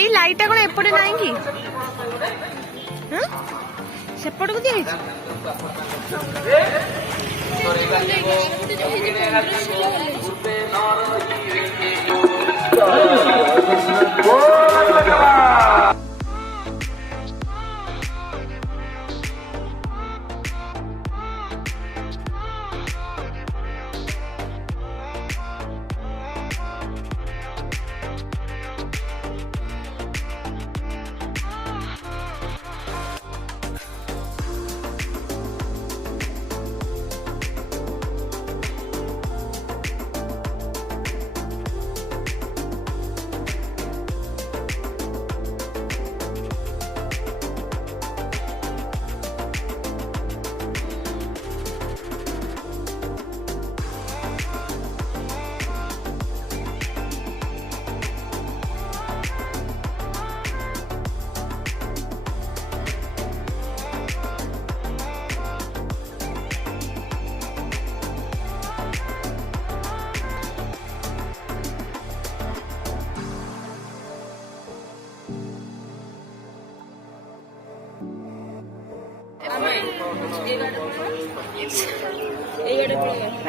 ଏଇ ଲାଇଟା କଣ ଏପଟେ ନାହିଁ କି? ସେପଟକୁ ଦିଆହେଇଛି।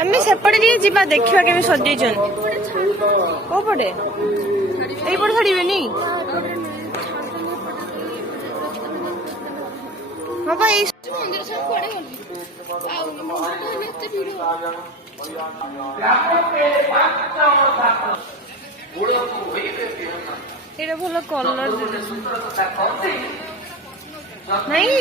ଆମେ ସେପଟେ ଟିକେ ଯିବା ଦେଖିବା କେମିତି ସଜେଇଛନ୍ତି। କୋଉ ପଟେ? ଏଇପଟେ ଛାଡ଼ିବେନି? ହଁ ବା ଏଇ ଏଇଟା ଭଲ କଲର ନାଇଁ।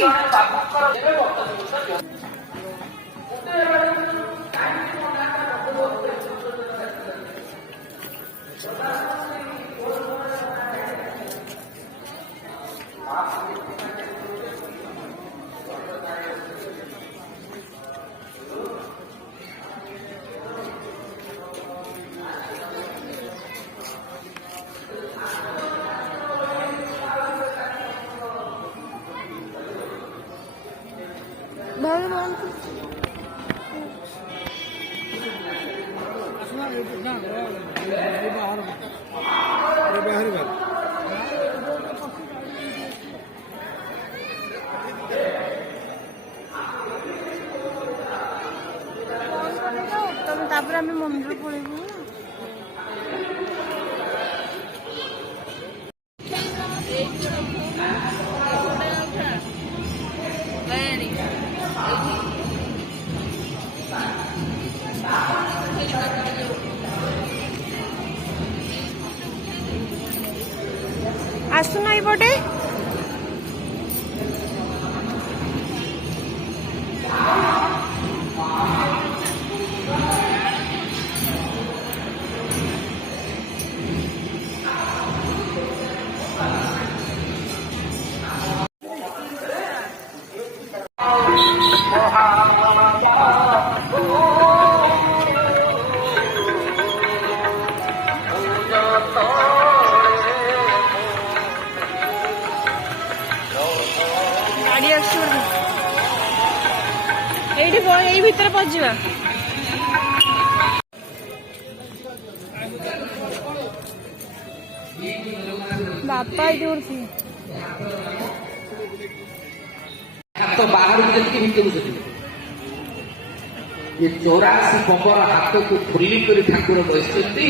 ତାପରେ ଆମେ ମନ୍ଦିର ପଳେଇବୁ। ଆସୁନ ଏଇପଟେ। ଗାଡି ଆସୁଛି ଏଇଠି ଏଇ ଭିତରେ ପହଞ୍ଚିବା। ବାପା ଏଇଠି ଉଠି ହାତ ବାହାରକୁ ଯେତିକି ଭିତରକୁ ସେତିକି। ଏ 84 ପବର ହାତକୁ ଖୋଲି କରି ଠାକୁର ବସିଛନ୍ତି।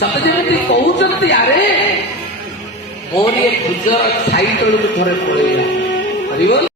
ସତେ ଯେମିତି କହୁଛନ୍ତି ଆରେ ମୋର ଏ ଭୁଜ ଛାଇ ତଳକୁ ଥରେ ପଳେଇଲା।